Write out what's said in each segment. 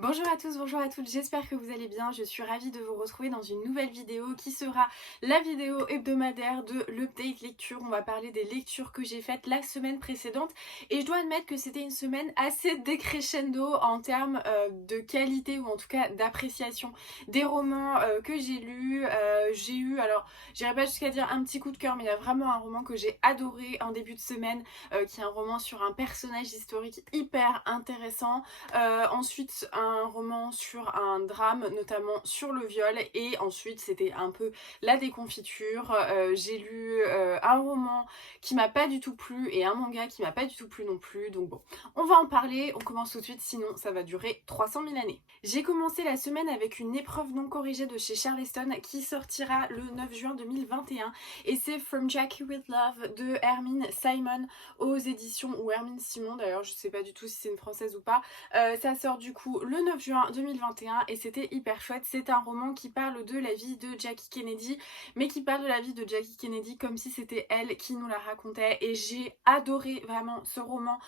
Bonjour à tous, bonjour à toutes, j'espère que vous allez bien. Je suis ravie de vous retrouver dans une nouvelle vidéo qui sera la vidéo hebdomadaire de l'update lecture. On va parler des lectures que j'ai faites la semaine précédente et je dois admettre que c'était une semaine assez décrescendo en termes de qualité ou en tout cas d'appréciation des romans que j'ai lus. J'ai eu, alors j'irai pas jusqu'à dire un petit coup de cœur, mais il y a vraiment un roman que j'ai adoré en début de semaine qui est un roman sur un personnage historique hyper intéressant. Ensuite un roman sur un drame, notamment sur le viol, et ensuite c'était un peu la déconfiture. J'ai lu un roman qui m'a pas du tout plu et un manga qui m'a pas du tout plu non plus, donc bon, on va en parler, on commence tout de suite, sinon ça va durer 300 000 années. J'ai commencé la semaine avec une épreuve non corrigée de chez Charleston qui sortira le 9 juin 2021 et c'est From Jackie with Love de Hermine Simon aux éditions, ou Hermine Simon d'ailleurs, je sais pas du tout si c'est une française ou pas. Ça sort du coup le 9 juin 2021 et c'était hyper chouette. C'est un roman qui parle de la vie de Jackie Kennedy, mais qui parle de la vie de Jackie Kennedy comme si c'était elle qui nous la racontait, et j'ai adoré vraiment ce roman.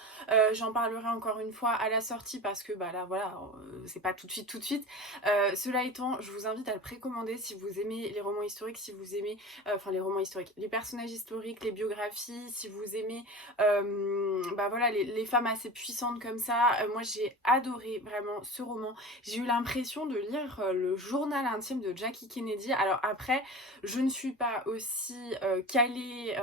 J'en parlerai encore une fois à la sortie parce que bah là voilà, c'est pas tout de suite. Cela étant, je vous invite à le précommander si vous aimez les romans historiques, si vous aimez enfin les romans historiques, les personnages historiques, les biographies, si vous aimez bah voilà les femmes assez puissantes comme ça. Moi j'ai adoré vraiment ce roman. J'ai eu l'impression de lire le journal intime de Jackie Kennedy. Alors après, je ne suis pas aussi calée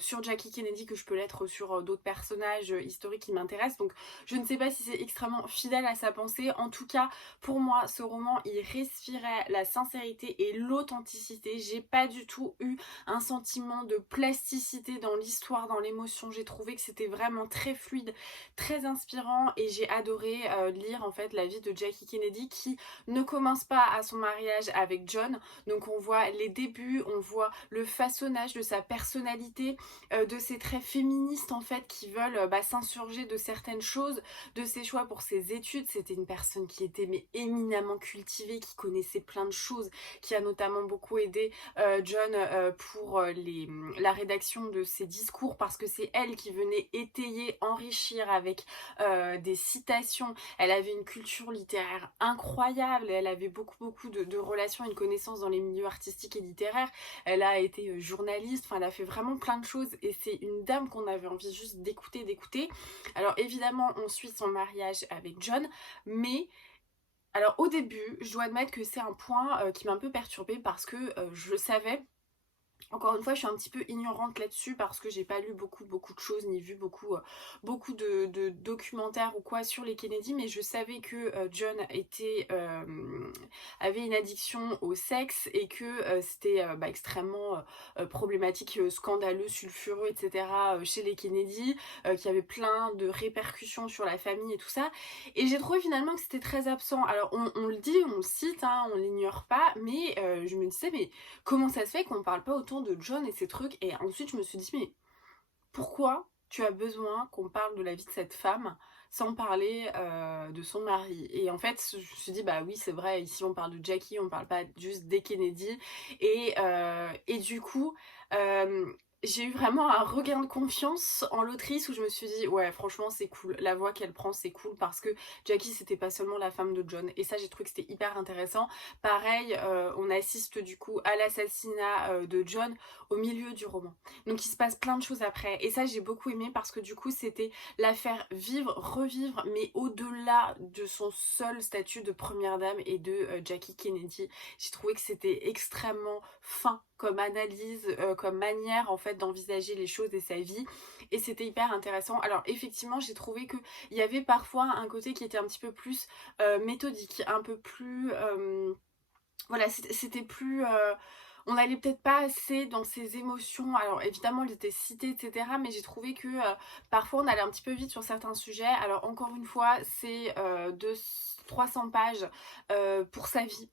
sur Jackie Kennedy que je peux l'être sur d'autres personnages historiques qui m'intéressent, donc je ne sais pas si c'est extrêmement fidèle à sa pensée. En tout cas, pour moi, ce roman, il respirait la sincérité et l'authenticité. J'ai pas du tout eu un sentiment de plasticité dans l'histoire, dans l'émotion. J'ai trouvé que c'était vraiment très fluide, très inspirant, et j'ai adoré lire en fait la vie de Jackie Kennedy qui ne commence pas à son mariage avec John. Donc on voit les débuts, on voit le façonnage de sa personnalité, de ses traits féministes en fait qui veulent s'insurger de certaines choses, de ses choix pour ses études. C'était une personne qui était mais éminemment cultivée, qui connaissait plein de choses, qui a notamment beaucoup aidé John pour la rédaction de ses discours, parce que c'est elle qui venait étayer, enrichir avec des citations. Elle avait une culture littéraire incroyable, elle avait beaucoup de relations et de connaissances dans les milieux artistiques et littéraires. Elle a été journaliste, enfin elle a fait vraiment plein de choses, et c'est une dame qu'on avait envie juste d'écouter. Alors évidemment on suit son mariage avec John, mais alors au début je dois admettre que c'est un point qui m'a un peu perturbée, parce que je savais. Encore une fois, je suis un petit peu ignorante là-dessus parce que j'ai pas lu beaucoup de choses, ni vu beaucoup de documentaires ou quoi sur les Kennedy, mais je savais que John avait une addiction au sexe et que c'était extrêmement problématique, scandaleux, sulfureux, etc. Chez les Kennedy, qu'il y avait plein de répercussions sur la famille et tout ça. Et j'ai trouvé finalement que c'était très absent. Alors on le dit, on le cite, hein, on l'ignore pas, mais je me disais, mais comment ça se fait qu'on parle pas autant de John et ces trucs? Et ensuite je me suis dit, mais pourquoi tu as besoin qu'on parle de la vie de cette femme sans parler de son mari? Et en fait je me suis dit, bah oui c'est vrai, ici on parle de Jackie, on parle pas juste des Kennedy. Et du coup j'ai eu vraiment un regain de confiance en l'autrice, où je me suis dit ouais franchement c'est cool, la voix qu'elle prend c'est cool, parce que Jackie c'était pas seulement la femme de John, et ça j'ai trouvé que c'était hyper intéressant. Pareil, on assiste du coup à l'assassinat de John au milieu du roman, donc il se passe plein de choses après, et ça j'ai beaucoup aimé parce que du coup c'était la faire vivre, revivre, mais au-delà de son seul statut de première dame et de Jackie Kennedy. J'ai trouvé que c'était extrêmement fin comme analyse, comme manière en fait d'envisager les choses et sa vie, et c'était hyper intéressant. Alors effectivement j'ai trouvé que il y avait parfois un côté qui était un petit peu plus méthodique, un peu plus voilà, c'était plus on n'allait peut-être pas assez dans ses émotions. Alors évidemment il était cité, etc., mais j'ai trouvé que parfois on allait un petit peu vite sur certains sujets. Alors encore une fois c'est 300 pages pour sa vie,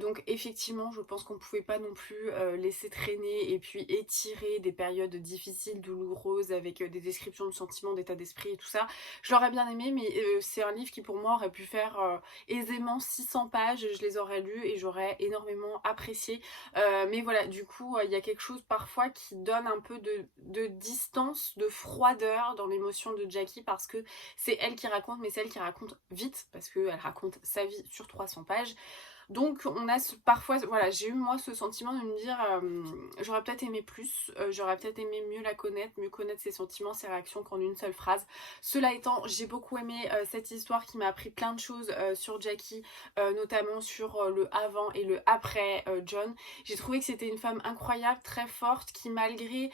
donc effectivement je pense qu'on pouvait pas non plus laisser traîner et puis étirer des périodes difficiles, douloureuses, avec des descriptions de sentiments, d'état d'esprit et tout ça. Je l'aurais bien aimé, mais c'est un livre qui pour moi aurait pu faire aisément 600 pages, je les aurais lues et j'aurais énormément apprécié. Mais voilà, du coup il y a quelque chose parfois qui donne un peu de distance, de froideur dans l'émotion de Jackie, parce que c'est elle qui raconte, mais c'est elle qui raconte vite, parce qu'elle raconte sa vie sur 300 pages. Donc on a parfois, voilà, j'ai eu moi ce sentiment de me dire j'aurais peut-être aimé plus, j'aurais peut-être aimé mieux connaître ses sentiments, ses réactions qu'en une seule phrase. Cela étant, j'ai beaucoup aimé cette histoire qui m'a appris plein de choses sur Jackie, notamment sur le avant et le après John. J'ai trouvé que c'était une femme incroyable, très forte, qui malgré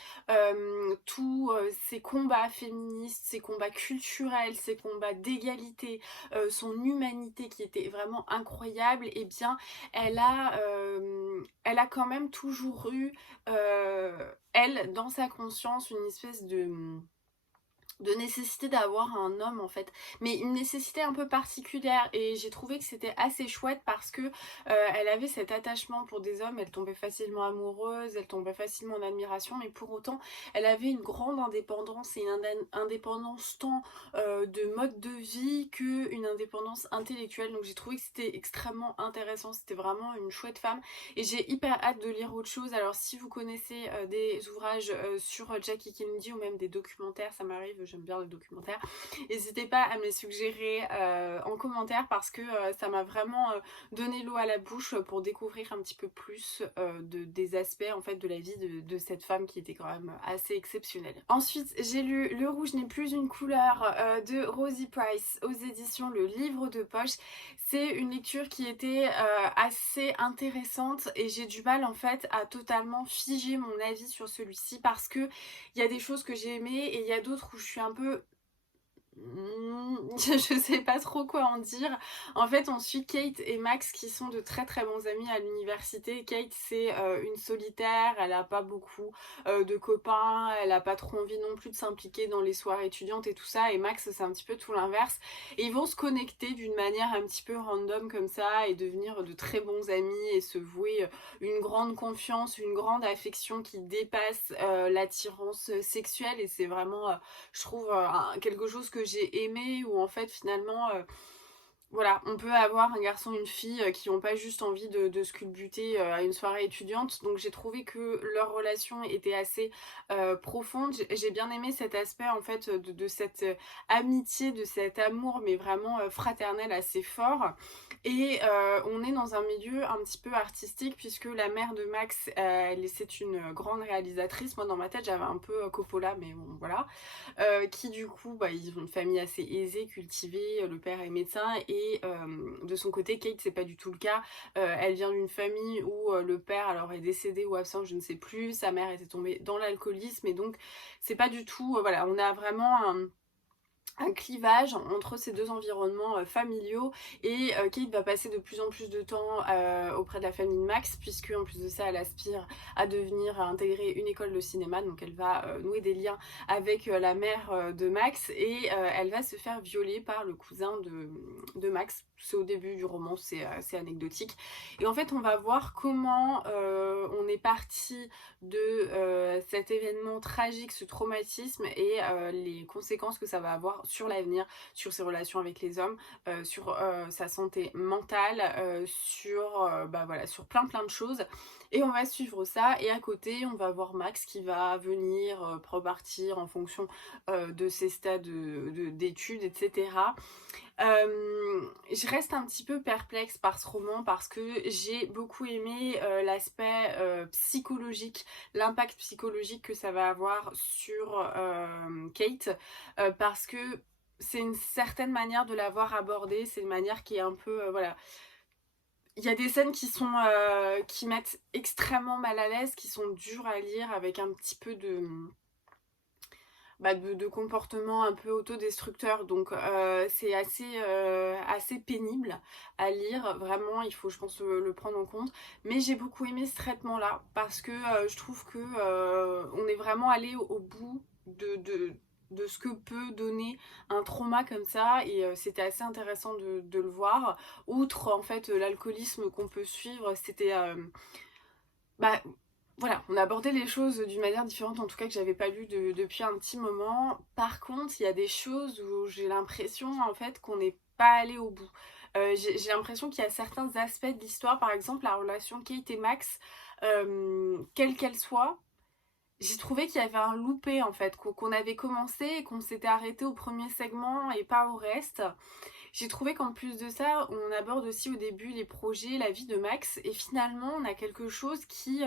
tous ses combats féministes, ses combats culturels, ses combats d'égalité, son humanité qui était vraiment incroyable, et bien elle a quand même toujours eu, elle, dans sa conscience, une espèce de nécessité d'avoir un homme en fait, mais une nécessité un peu particulière, et j'ai trouvé que c'était assez chouette parce que elle avait cet attachement pour des hommes, elle tombait facilement amoureuse, elle tombait facilement en admiration, mais pour autant elle avait une grande indépendance, et une indépendance tant de mode de vie que une indépendance intellectuelle. Donc j'ai trouvé que c'était extrêmement intéressant, c'était vraiment une chouette femme, et j'ai hyper hâte de lire autre chose. Alors si vous connaissez des ouvrages sur Jackie Kennedy, ou même des documentaires, ça m'arrive, j'aime bien le documentaire, n'hésitez pas à me les suggérer en commentaire, parce que ça m'a vraiment donné l'eau à la bouche pour découvrir un petit peu plus des aspects en fait de la vie de cette femme qui était quand même assez exceptionnelle. Ensuite j'ai lu Le rouge n'est plus une couleur de Rosie Price aux éditions Le Livre de Poche. C'est une lecture qui était assez intéressante, et j'ai du mal en fait à totalement figer mon avis sur celui-ci, parce que il y a des choses que j'ai aimées et il y a d'autres où je suis un peu je sais pas trop quoi en dire. En fait on suit Kate et Max qui sont de très très bons amis à l'université. Kate c'est une solitaire, elle a pas beaucoup de copains, elle a pas trop envie non plus de s'impliquer dans les soirées étudiantes et tout ça, et Max c'est un petit peu tout l'inverse, et ils vont se connecter d'une manière un petit peu random comme ça et devenir de très bons amis et se vouer une grande confiance, une grande affection qui dépasse l'attirance sexuelle, et c'est vraiment je trouve quelque chose que j'ai aimé, où en fait finalement voilà, on peut avoir un garçon et une fille qui n'ont pas juste envie de se culbuter à une soirée étudiante. Donc j'ai trouvé que leur relation était assez profonde. J'ai bien aimé cet aspect en fait de cette amitié, de cet amour, mais vraiment fraternel, assez fort. Et on est dans un milieu un petit peu artistique, puisque la mère de Max, c'est une grande réalisatrice. Moi dans ma tête j'avais un peu Coppola, mais bon voilà. Qui du coup, bah, ils ont une famille assez aisée, cultivée, le père est médecin, et de son côté Kate c'est pas du tout le cas. Elle vient d'une famille où le père alors est décédé ou absent, je ne sais plus, sa mère était tombée dans l'alcoolisme, et donc c'est pas du tout, voilà, on a vraiment un clivage entre ces deux environnements familiaux, et Kate va passer de plus en plus de temps auprès de la famille de Max, puisque en plus de ça elle aspire à intégrer une école de cinéma, donc elle va nouer des liens avec la mère de Max, et elle va se faire violer par le cousin de Max. C'est au début du roman, c'est anecdotique, et en fait on va voir comment on est parti de cet événement tragique, ce traumatisme, et les conséquences que ça va avoir sur l'avenir, sur ses relations avec les hommes, sur sa santé mentale, bah voilà, sur plein de choses. Et on va suivre ça, et à côté on va voir Max qui va venir repartir en fonction de ses stades d'études, etc. Je reste un petit peu perplexe par ce roman, parce que j'ai beaucoup aimé l'aspect psychologique, l'impact psychologique que ça va avoir sur Kate, parce que c'est une certaine manière de l'avoir abordée, c'est une manière qui est un peu, voilà. Il y a des scènes qui mettent extrêmement mal à l'aise, qui sont dures à lire, avec un petit peu de comportement un peu autodestructeur, donc c'est assez pénible à lire, vraiment il faut je pense le prendre en compte, mais j'ai beaucoup aimé ce traitement là, parce que je trouve que on est vraiment allé au bout de ce que peut donner un trauma comme ça, et c'était assez intéressant de le voir. Outre en fait l'alcoolisme qu'on peut suivre, c'était bah voilà, on a abordé les choses d'une manière différente, en tout cas que j'avais pas lu depuis un petit moment. Par contre, il y a des choses où j'ai l'impression en fait qu'on n'est pas allé au bout. J'ai l'impression qu'il y a certains aspects de l'histoire, par exemple la relation Kate et Max, quelle qu'elle soit, j'ai trouvé qu'il y avait un loupé en fait, qu'on avait commencé et qu'on s'était arrêté au premier segment et pas au reste. J'ai trouvé qu'en plus de ça, on aborde aussi au début les projets, la vie de Max, et finalement on a quelque chose qui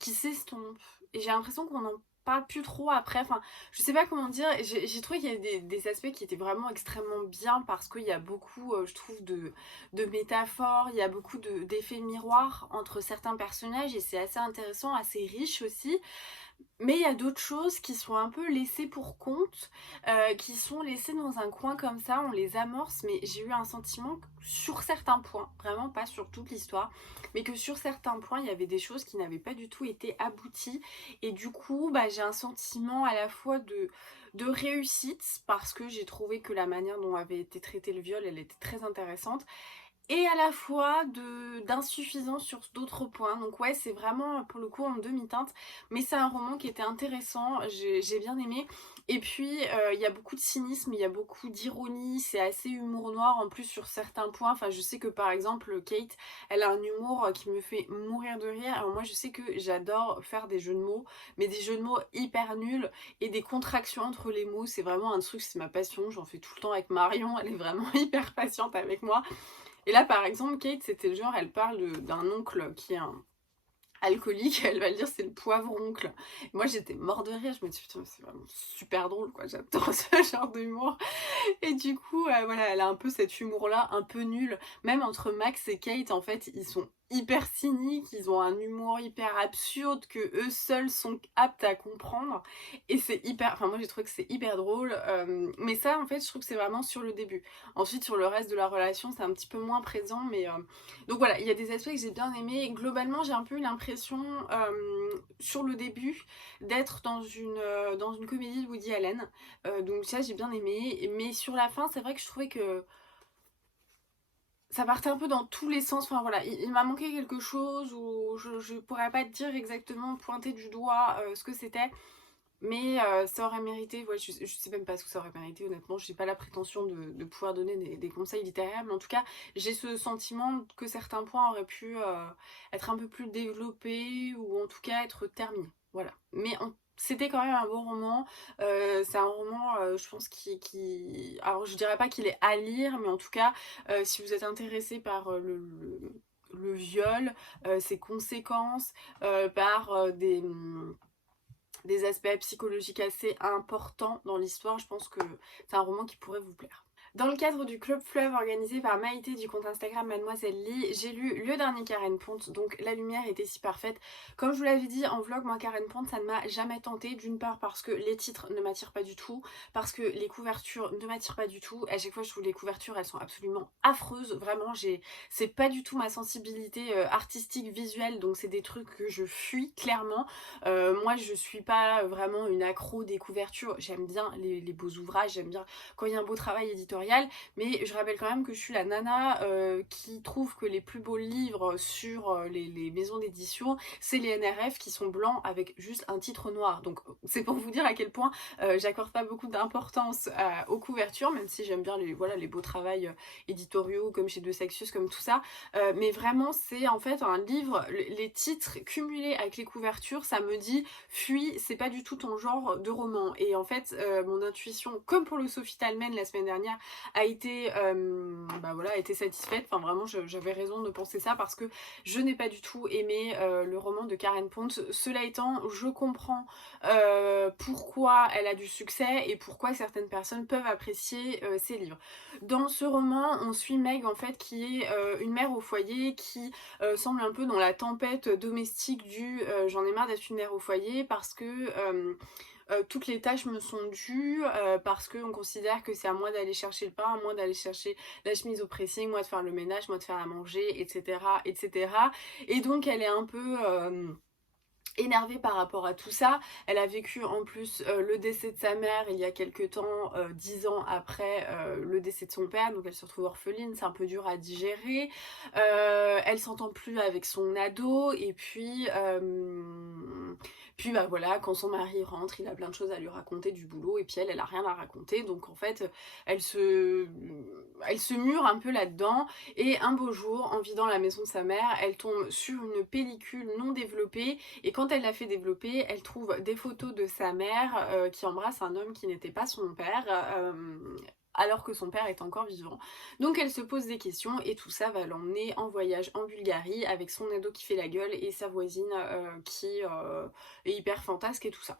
s'estompe. Et j'ai l'impression qu'on en parle plus trop après. Enfin, je sais pas comment dire. J'ai trouvé qu'il y a des aspects qui étaient vraiment extrêmement bien parce qu'il y a beaucoup, je trouve, de métaphores, il y a beaucoup d'effets miroirs entre certains personnages et c'est assez intéressant, assez riche aussi. Mais il y a d'autres choses qui sont un peu laissées pour compte, qui sont laissées dans un coin comme ça, on les amorce, mais j'ai eu un sentiment que sur certains points, vraiment pas sur toute l'histoire, mais que sur certains points, il y avait des choses qui n'avaient pas du tout été abouties. Et du coup, bah, j'ai un sentiment à la fois de réussite, parce que j'ai trouvé que la manière dont avait été traité le viol, elle était très intéressante, et à la fois d'insuffisance sur d'autres points. Donc ouais, c'est vraiment pour le coup en demi-teinte, mais c'est un roman qui était intéressant, j'ai bien aimé. Et puis il y a beaucoup de cynisme, il y a beaucoup d'ironie, c'est assez humour noir en plus sur certains points. Enfin, je sais que par exemple Kate, elle a un humour qui me fait mourir de rire. Alors moi je sais que j'adore faire des jeux de mots, mais des jeux de mots hyper nuls et des contractions entre les mots, c'est vraiment un truc, c'est ma passion, j'en fais tout le temps avec Marion, elle est vraiment hyper patiente avec moi. Et là, par exemple, Kate, c'était le genre, elle parle d'un oncle qui est un alcoolique, elle va le dire, c'est le poivre-oncle. Moi, j'étais mort de rire, je me dis, putain, c'est vraiment super drôle, quoi, j'adore ce genre d'humour. Et du coup, voilà, elle a un peu cet humour-là, un peu nul. Même entre Max et Kate, en fait, ils sont hyper cyniques, ils ont un humour hyper absurde que eux seuls sont aptes à comprendre. Et c'est hyper... Enfin, moi, j'ai trouvé que c'est hyper drôle. Mais ça, en fait, je trouve que c'est vraiment sur le début. Ensuite, sur le reste de la relation, c'est un petit peu moins présent. Mais donc voilà, il y a des aspects que j'ai bien aimés. Globalement, j'ai un peu eu l'impression, sur le début, d'être dans une comédie de Woody Allen. Donc ça j'ai bien aimé, mais sur la fin c'est vrai que je trouvais que ça partait un peu dans tous les sens, enfin voilà, il m'a manqué quelque chose ou je pourrais pas te dire exactement, pointer du doigt ce que c'était, mais ça aurait mérité, ouais, je sais même pas ce que ça aurait mérité honnêtement, j'ai pas la prétention de pouvoir donner des conseils littéraires, mais en tout cas j'ai ce sentiment que certains points auraient pu être un peu plus développés ou en tout cas être terminés, voilà. Mais c'était quand même un bon roman, c'est un roman je pense alors je dirais pas qu'il est à lire, mais en tout cas si vous êtes intéressé par le viol, ses conséquences, par des aspects psychologiques assez importants dans l'histoire, je pense que c'est un roman qui pourrait vous plaire. Dans le cadre du Club Fleuve organisé par Maïté du compte Instagram Mademoiselle Lee, j'ai lu le dernier Karen Ponte, donc La lumière était si parfaite. Comme je vous l'avais dit en vlog, moi Karen Ponte ça ne m'a jamais tenté, d'une part parce que les titres ne m'attirent pas du tout, parce que les couvertures ne m'attirent pas du tout. À chaque fois je trouve les couvertures elles sont absolument affreuses, vraiment c'est pas du tout ma sensibilité artistique visuelle, donc c'est des trucs que je fuis clairement. Moi je suis pas vraiment une accro des couvertures, j'aime bien les beaux ouvrages, j'aime bien quand il y a un beau travail éditorial, mais je rappelle quand même que je suis la nana qui trouve que les plus beaux livres sur les maisons d'édition, c'est les NRF qui sont blancs avec juste un titre noir. Donc c'est pour vous dire à quel point j'accorde pas beaucoup d'importance aux couvertures, même si j'aime bien voilà, les beaux travails éditoriaux comme chez De Sexus, comme tout ça. Mais vraiment c'est en fait un livre, les titres cumulés avec les couvertures, ça me dit fuis, c'est pas du tout ton genre de roman. Et en fait mon intuition, comme pour le Sophie Talmen la semaine dernière, a été bah voilà, a été satisfaite. Enfin vraiment j'avais raison de penser ça parce que je n'ai pas du tout aimé le roman de Karen Ponte. Cela étant, je comprends pourquoi elle a du succès et pourquoi certaines personnes peuvent apprécier ses livres. Dans ce roman, on suit Meg en fait qui est une mère au foyer qui semble un peu dans la tempête domestique du j'en ai marre d'être une mère au foyer parce que toutes les tâches me sont dues parce qu'on considère que c'est à moi d'aller chercher le pain, à moi d'aller chercher la chemise au pressing, moi de faire le ménage, moi de faire à manger, etc. etc. Et donc elle est un peu énervée par rapport à tout ça. Elle a vécu en plus le décès de sa mère il y a quelques temps, 10 ans après le décès de son père, donc elle se retrouve orpheline, c'est un peu dur à digérer. Elle s'entend plus avec son ado et puis bah voilà, quand son mari rentre, il a plein de choses à lui raconter du boulot et puis elle a rien à raconter, donc en fait elle se mure un peu là-dedans et un beau jour, en vidant la maison de sa mère, elle tombe sur une pellicule non développée et quand elle l'a fait développer, elle trouve des photos de sa mère qui embrasse un homme qui n'était pas son père alors que son père est encore vivant. Donc elle se pose des questions et tout ça va l'emmener en voyage en Bulgarie avec son ado qui fait la gueule et sa voisine qui est hyper fantasque et tout ça.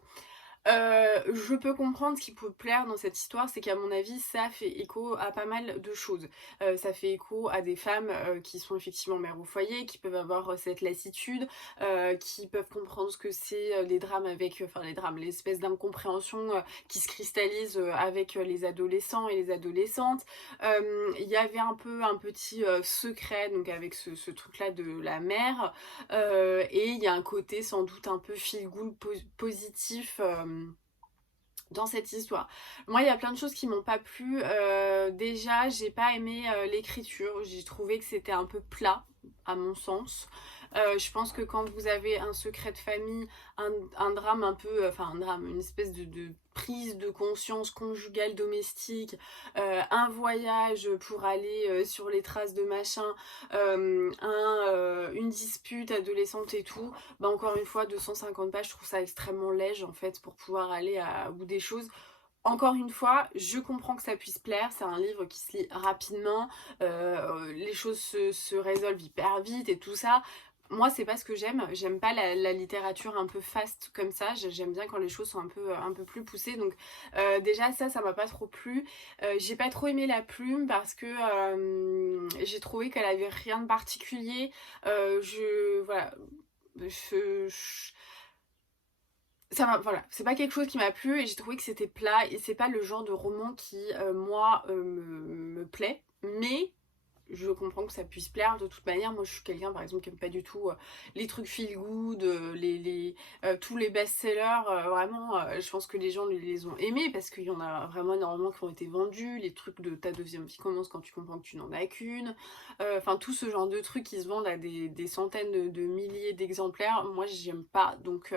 Je peux comprendre ce qui peut plaire dans cette histoire, c'est qu'à mon avis ça fait écho à pas mal de choses. Ça fait écho à des femmes qui sont effectivement mères au foyer, qui peuvent avoir cette lassitude, qui peuvent comprendre ce que c'est les drames avec, enfin les drames, l'espèce d'incompréhension qui se cristallise avec les adolescents et les adolescentes. Il y avait un peu un petit secret donc avec ce truc là de la mère, et il y a un côté sans doute un peu feel good positif dans cette histoire. Moi, il y a plein de choses qui m'ont pas plu. Déjà, j'ai pas aimé l'écriture. J'ai trouvé que c'était un peu plat, à mon sens. Je pense que quand vous avez un secret de famille, un drame un peu, enfin un drame, une espèce de prise de conscience conjugale domestique, un voyage pour aller sur les traces de machin, une dispute adolescente et tout, bah encore une fois 250 pages, je trouve ça extrêmement léger en fait pour pouvoir aller au bout des choses. Encore une fois, je comprends que ça puisse plaire, c'est un livre qui se lit rapidement, les choses se résolvent hyper vite et tout ça. Moi, c'est pas ce que j'aime pas la littérature un peu fast comme ça, j'aime bien quand les choses sont un peu plus poussées, donc déjà ça m'a pas trop plu. J'ai pas trop aimé la plume parce que j'ai trouvé qu'elle avait rien de particulier, voilà, voilà, c'est pas quelque chose qui m'a plu et j'ai trouvé que c'était plat et c'est pas le genre de roman qui, moi, me plaît, mais je comprends que ça puisse plaire de toute manière. Moi je suis quelqu'un par exemple qui aime pas du tout les trucs feel good, tous les best-sellers, vraiment je pense que les gens les ont aimés parce qu'il y en a vraiment énormément qui ont été vendus, les trucs de ta deuxième vie commence quand tu comprends que tu n'en as qu'une, enfin tout ce genre de trucs qui se vendent à des centaines de milliers d'exemplaires, moi j'aime pas, donc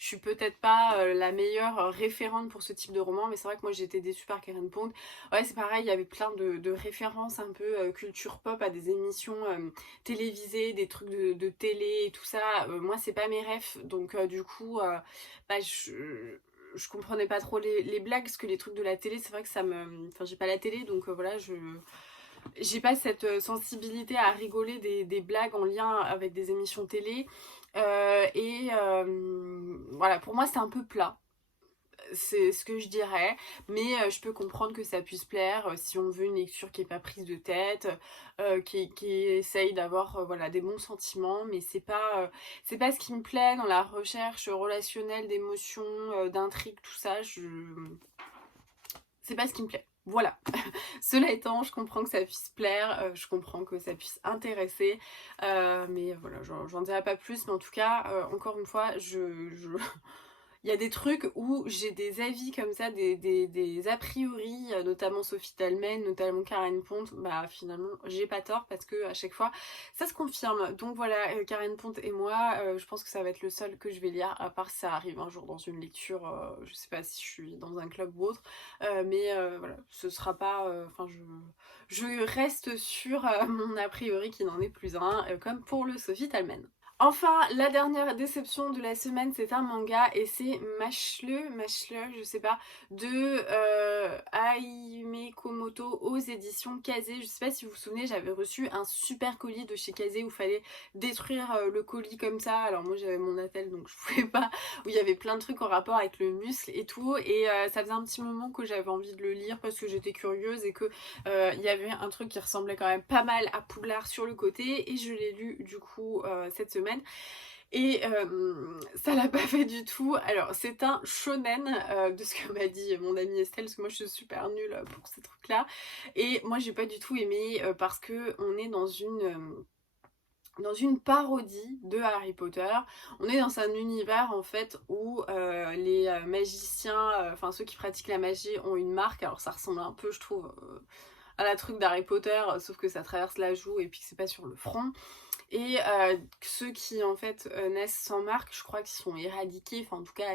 je suis peut-être pas la meilleure référente pour ce type de roman, mais c'est vrai que moi j'ai été déçue par Karen Pond. Ouais, c'est pareil, il y avait plein de références un peu culture pop à des émissions télévisées, des trucs de télé et tout ça. Moi, c'est pas mes refs, donc du coup, bah, je comprenais pas trop les blagues, parce que les trucs de la télé, c'est vrai que ça me... Enfin, j'ai pas la télé, donc voilà, j'ai pas cette sensibilité à rigoler des blagues en lien avec des émissions télé. Voilà, pour moi, c'est un peu plat. C'est ce que je dirais, mais je peux comprendre que ça puisse plaire si on veut une lecture qui est pas prise de tête, qui essaye d'avoir voilà, des bons sentiments, mais c'est pas ce qui me plaît dans la recherche relationnelle, d'émotions, d'intrigue, tout ça, c'est pas ce qui me plaît. Voilà. Cela étant, je comprends que ça puisse plaire, je comprends que ça puisse intéresser, mais voilà, j'en dirai pas plus, mais en tout cas, encore une fois, il y a des trucs où j'ai des avis comme ça, des a priori, notamment Sophie Talmen, notamment Karen Pont, bah finalement j'ai pas tort parce que à chaque fois ça se confirme. Donc voilà, Karen Pont et moi, je pense que ça va être le seul que je vais lire, à part si ça arrive un jour dans une lecture, je sais pas si je suis dans un club ou autre, mais voilà, ce sera pas, enfin je reste sur mon a priori qui n'en est plus un, comme pour le Sophie Talmen. Enfin, la dernière déception de la semaine, c'est un manga et c'est Mashle, je sais pas, de Hajime Komoto aux éditions Kazé. Je sais pas si vous vous souvenez, j'avais reçu un super colis de chez Kazé où il fallait détruire le colis comme ça. Alors moi j'avais mon attel donc je pouvais pas, où il y avait plein de trucs en rapport avec le muscle et tout. Et ça faisait un petit moment que j'avais envie de le lire parce que j'étais curieuse et que il y avait un truc qui ressemblait quand même pas mal à Poudlard sur le côté et je l'ai lu du coup cette semaine. Et ça l'a pas fait du tout. Alors c'est un shonen, de ce que m'a dit mon amie Estelle, parce que moi je suis super nulle pour ces trucs là, et moi j'ai pas du tout aimé parce que on est dans une parodie de Harry Potter. On est dans un univers en fait où les magiciens, enfin ceux qui pratiquent la magie ont une marque. Alors ça ressemble un peu je trouve à la truc d'Harry Potter, sauf que ça traverse la joue et puis que c'est pas sur le front. Et ceux qui en fait naissent sans marque, je crois qu'ils sont éradiqués, enfin en tout cas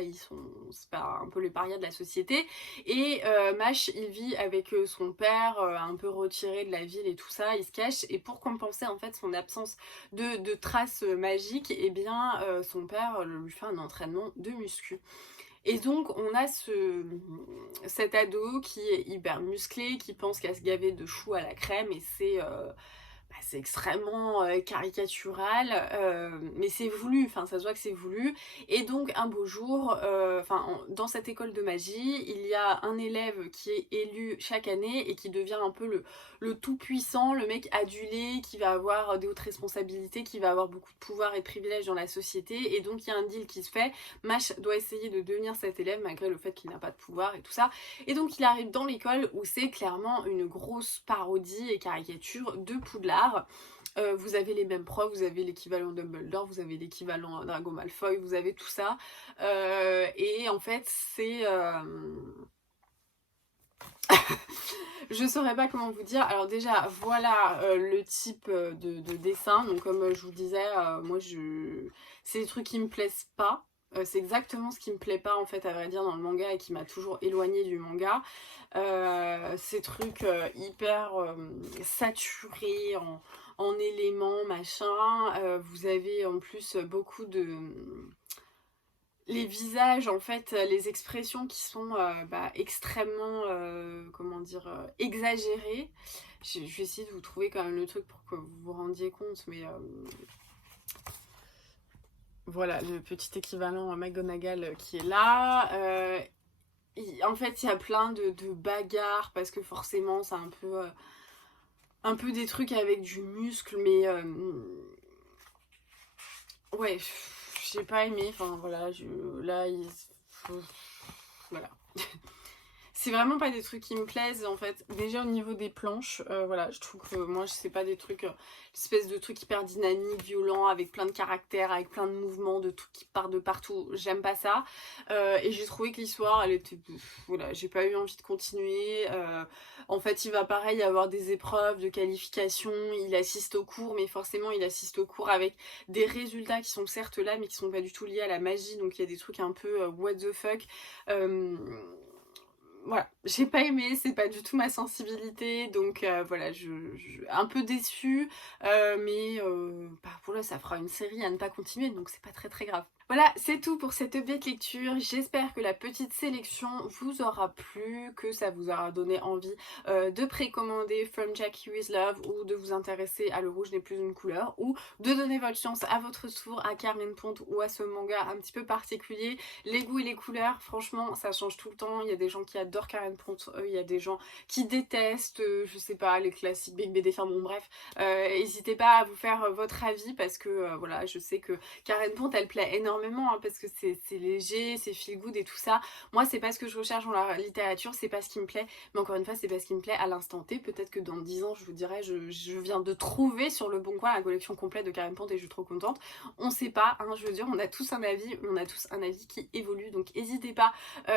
c'est pas un peu les parias de la société. Et Mash il vit avec son père, un peu retiré de la ville et tout ça, il se cache, et pour compenser en fait son absence de traces magiques, et bien son père lui fait un entraînement de muscu. Et donc on a cet ado qui est hyper musclé, qui pense qu'à se gaver de choux à la crème, et c'est extrêmement caricatural, mais c'est voulu, enfin ça se voit que c'est voulu. Et donc un beau jour, dans cette école de magie, il y a un élève qui est élu chaque année et qui devient un peu le tout puissant, le mec adulé, qui va avoir des hautes responsabilités, qui va avoir beaucoup de pouvoir et de privilèges dans la société. Et donc il y a un deal qui se fait, Mash doit essayer de devenir cet élève malgré le fait qu'il n'a pas de pouvoir et tout ça. Et donc il arrive dans l'école où c'est clairement une grosse parodie et caricature de Poudlard. Vous avez les mêmes profs, vous avez l'équivalent Dumbledore, vous avez l'équivalent Drago Malfoy, vous avez tout ça. Et en fait, c'est... je saurais pas comment vous dire. Alors déjà, voilà le type de dessin. Donc comme je vous disais, moi, c'est des trucs qui me plaisent pas. C'est exactement ce qui me plaît pas en fait, à vrai dire, dans le manga et qui m'a toujours éloignée du manga. Ces trucs hyper saturés en éléments, machin. Vous avez en plus beaucoup de... Les visages, en fait, les expressions qui sont extrêmement, comment dire, exagérées. Je vais essayer de vous trouver quand même le truc pour que vous vous rendiez compte, mais... voilà, le petit équivalent à McGonagall qui est là. En fait, il y a plein de bagarres, parce que forcément, c'est un peu des trucs avec du muscle, mais... ouais, j'ai pas aimé, enfin voilà, là, voilà. C'est vraiment pas des trucs qui me plaisent en fait. Déjà au niveau des planches, voilà, je trouve que moi c'est pas des trucs, espèce de trucs hyper dynamiques, violents, avec plein de caractères, avec plein de mouvements, de tout qui part de partout. J'aime pas ça. Et j'ai trouvé que l'histoire, elle était, voilà, j'ai pas eu envie de continuer. En fait, il va pareil avoir des épreuves de qualification. Il assiste au cours, mais forcément il assiste au cours avec des résultats qui sont certes là, mais qui sont pas du tout liés à la magie. Donc il y a des trucs un peu what the fuck. Voilà, j'ai pas aimé, c'est pas du tout ma sensibilité, donc voilà, un peu déçue, mais voilà, ça fera une série à ne pas continuer, donc c'est pas très très grave. Voilà, c'est tout pour cette update de lecture. J'espère que la petite sélection vous aura plu, que ça vous aura donné envie de précommander From Jackie With Love, ou de vous intéresser à Le Rouge n'est plus une couleur, ou de donner votre chance à votre tour à Carmen Ponte ou à ce manga un petit peu particulier. Les goûts et les couleurs, franchement, ça change tout le temps. Il y a des gens qui adorent Carmen Ponte, il y a des gens qui détestent, je sais pas, les classiques Big BD, enfin bon bref. N'hésitez pas à vous faire votre avis, parce que voilà, je sais que Carmen Ponte, elle plaît énormément, hein, parce que c'est léger, c'est feel good et tout ça. Moi, c'est pas ce que je recherche dans la littérature, c'est pas ce qui me plaît, mais encore une fois, c'est pas ce qui me plaît à l'instant T. Peut-être que dans 10 ans, je vous dirai, je viens de trouver sur le Bon Coin la collection complète de Carmen Ponte et je suis trop contente. On sait pas, hein, je veux dire, on a tous un avis, on a tous un avis qui évolue, donc n'hésitez pas,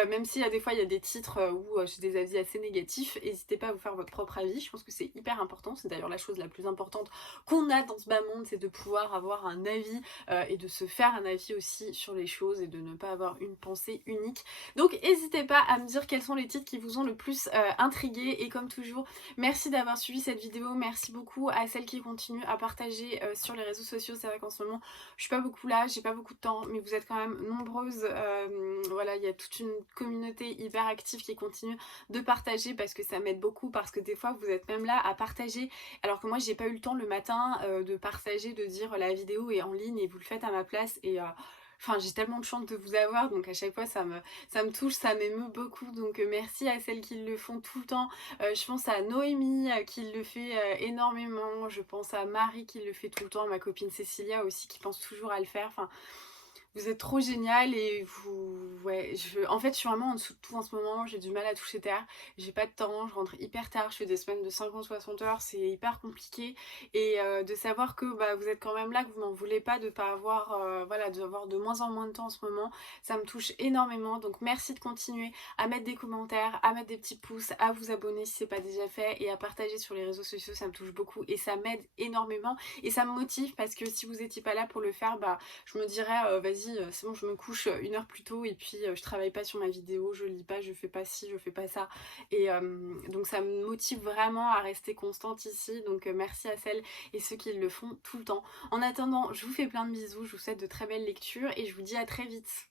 même s'il y a des fois il y a des titres où j'ai des avis assez négatifs, n'hésitez pas à vous faire votre propre avis. Je pense que c'est hyper important, c'est d'ailleurs la chose la plus importante qu'on a dans ce bas monde, c'est de pouvoir avoir un avis et de se faire un avis aussi sur les choses et de ne pas avoir une pensée unique. Donc n'hésitez pas à me dire quels sont les titres qui vous ont le plus intrigué, et comme toujours, merci d'avoir suivi cette vidéo, merci beaucoup à celles qui continuent à partager sur les réseaux sociaux. C'est vrai qu'en ce moment je suis pas beaucoup là, j'ai pas beaucoup de temps, mais vous êtes quand même nombreuses, voilà, il y a toute une communauté hyper active qui continue de partager, parce que ça m'aide beaucoup, parce que des fois vous êtes même là à partager alors que moi j'ai pas eu le temps le matin de partager, de dire la vidéo est en ligne et vous le faites à ma place. Et enfin, j'ai tellement de chance de vous avoir, donc à chaque fois ça me touche, ça m'émeut beaucoup, donc merci à celles qui le font tout le temps. Je pense à Noémie qui le fait énormément, je pense à Marie qui le fait tout le temps, ma copine Cécilia aussi qui pense toujours à le faire. Enfin, vous êtes trop génial, et vous... Ouais, en fait, je suis vraiment en dessous de tout en ce moment. J'ai du mal à toucher terre. J'ai pas de temps, je rentre hyper tard. Je fais des semaines de 50-60 heures. C'est hyper compliqué. Et de savoir que vous êtes quand même là, que vous m'en voulez pas de pas avoir... voilà, d'avoir de moins en moins de temps en ce moment. Ça me touche énormément. Donc merci de continuer à mettre des commentaires, à mettre des petits pouces, à vous abonner si c'est pas déjà fait, et à partager sur les réseaux sociaux. Ça me touche beaucoup et ça m'aide énormément. Et ça me motive, parce que si vous étiez pas là pour le faire, je me dirais vas-y, c'est bon, je me couche 1 heure plus tôt, et puis je travaille pas sur ma vidéo, je lis pas, je fais pas ci, je fais pas ça. Et donc ça me motive vraiment à rester constante ici. Donc merci à celles et ceux qui le font tout le temps. En attendant, je vous fais plein de bisous, je vous souhaite de très belles lectures et je vous dis à très vite.